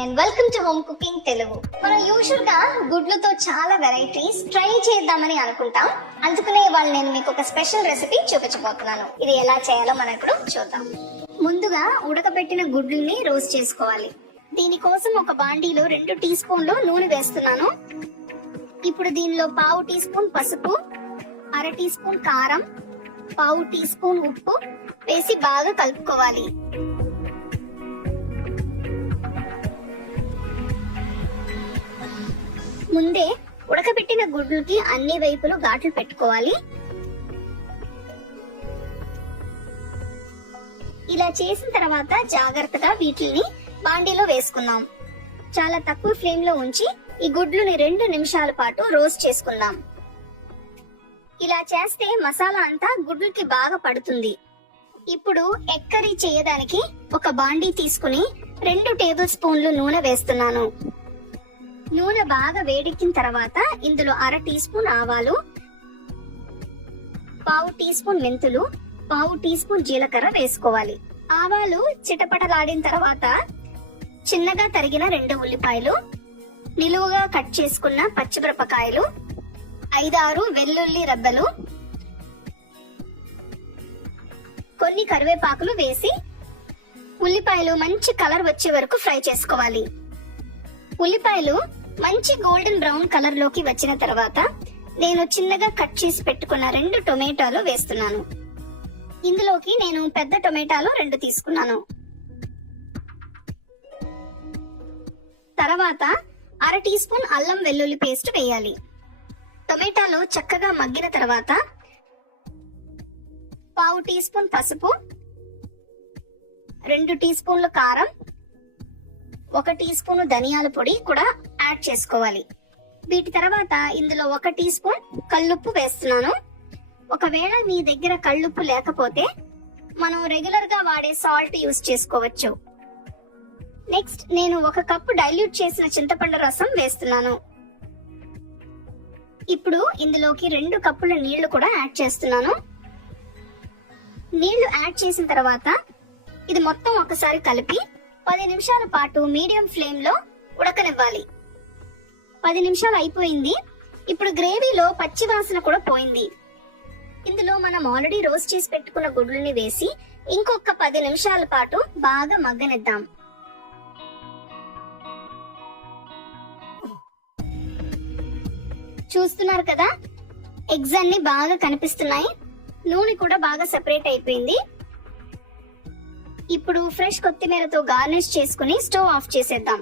And welcome to home cooking Telugu. మనం usual గా గుడ్లతో చాలా వెరైటీస్ ట్రై చేద్దామని అనుకుంటాం. అందుకనే ఇవాళ నేను మీకు ఒక స్పెషల్ రెసిపీ చూపించబోతున్నాను. ఇది ఎలా చేయాలో మనం ఇప్పుడు చూద్దాం. ముందుగా ఉడకబెట్టిన గుడ్లని రోస్ట్ చేసుకోవాలి. దీనికోసం ఒక బాండీలో 2 టీ స్పూన్లు నూనె వేస్తున్నాను. ఇప్పుడు దీనిలో పావు టీ స్పూన్ పసుపు, అర టీ స్పూన్ కారం, పావు టీ స్పూన్ ఉప్పు వేసి బాగా కలుపుకోవాలి. ముందే ఉడకబెట్టిన గుడ్లకి అన్ని వైపులు ఘాట్లు పెట్టుకోవాలి. ఇలా చేసిన తర్వాత జాగ్రత్తగా వీటిని బాండీలో వేసుకుందాం. చాలా తక్కువ ఫ్లేమ్ లో ఉంచి ఈ గుడ్లని 2 నిమిషాల పాటు రోస్ట్ చేసుకుందాం. ఇలా చేస్తే మసాలా అంతా గుడ్లకి బాగా పడుతుంది. ఇప్పుడు ఎగ్ కర్రీ చేయడానికి ఒక బాండీ తీసుకుని 2 టేబుల్ స్పూన్లు నూనె వేస్తున్నాను. నూనె బాగా వేడెక్కిన తర్వాత ఇందులో అర టీ స్పూన్ ఆవాలు, పావు టీ స్పూన్ మెంతులు, పావు టీ స్పూన్ జీలకర్ర వేసుకోవాలి. ఆవాలు చిటపటలాడిన తర్వాత చిన్నగా తరిగిన 2 ఉల్లిపాయలు, నిలువుగా కట్ చేసుకున్న పచ్చిమిరపకాయలు, 5-6 వెల్లుల్లి రెబ్బలు, కొన్ని కరివేపాకులు వేసి ఉల్లిపాయలు మంచి కలర్ వచ్చే వరకు ఫ్రై చేసుకోవాలి. ఉల్లిపాయలు మంచి గోల్డెన్ బ్రౌన్ కలర్ లోకి వచ్చిన తర్వాత నేను చిన్నగా కట్ చేసి పెట్టుకున్న 2 టొమాటోలు వేస్తున్నాను. ఇందులోకి నేను పెద్ద టొమాటోలు 2 తీసుకున్నాను. తర్వాత అర టీ స్పూన్ అల్లం వెల్లుల్లి పేస్ట్ వేయాలి. టొమాటోలు చక్కగా మగ్గిన తర్వాత పావు టీ స్పూన్ పసుపు, 2 టీ స్పూన్లు కారం, 1 టీ స్పూన్ ధనియాల పొడి కూడా యాడ్ చేసుకోవాలి. వీటి తర్వాత ఇందులో 1 టీ స్పూన్ కల్లుప్పు వేస్తున్నాను. ఒకవేళ మీ దగ్గర కల్లుప్పు లేకపోతే మనం రెగ్యులర్ గా వాడే సాల్ట్ యూస్ చేసుకోవచ్చు. నెక్స్ట్ నేను 1 కప్పు డైల్యూట్ చేసిన చింతపండు రసం వేస్తున్నాను. ఇప్పుడు ఇందులోకి 2 కప్పుల నీళ్లు కూడా యాడ్ చేస్తున్నాను. నీళ్లు యాడ్ చేసిన తర్వాత ఇది మొత్తం ఒకసారి కలిపి 10 నిమిషాల పాటు మీడియం ఫ్లేమ్ లో ఉడకనివ్వాలి. 10 నిమిషాలు అయిపోయింది. ఇప్పుడు గ్రేవీలో పచ్చి వాసన కూడా పోయింది. ఇందులో మనం ఆల్రెడీ రోస్ట్ చేసి పెట్టుకున్న గుడ్లని వేసి ఇంకొక 10 నిమిషాల పాటు బాగా మగ్గనిద్దాం. చూస్తున్నారు కదా, ఎగ్స్ అన్ని బాగా కనిపిస్తున్నాయి. నూనె కూడా బాగా సెపరేట్ అయిపోయింది. ఇప్పుడు ఫ్రెష్ కొత్తిమీరతో గార్నిష్ చేసుకుని స్టవ్ ఆఫ్ చేసేద్దాం.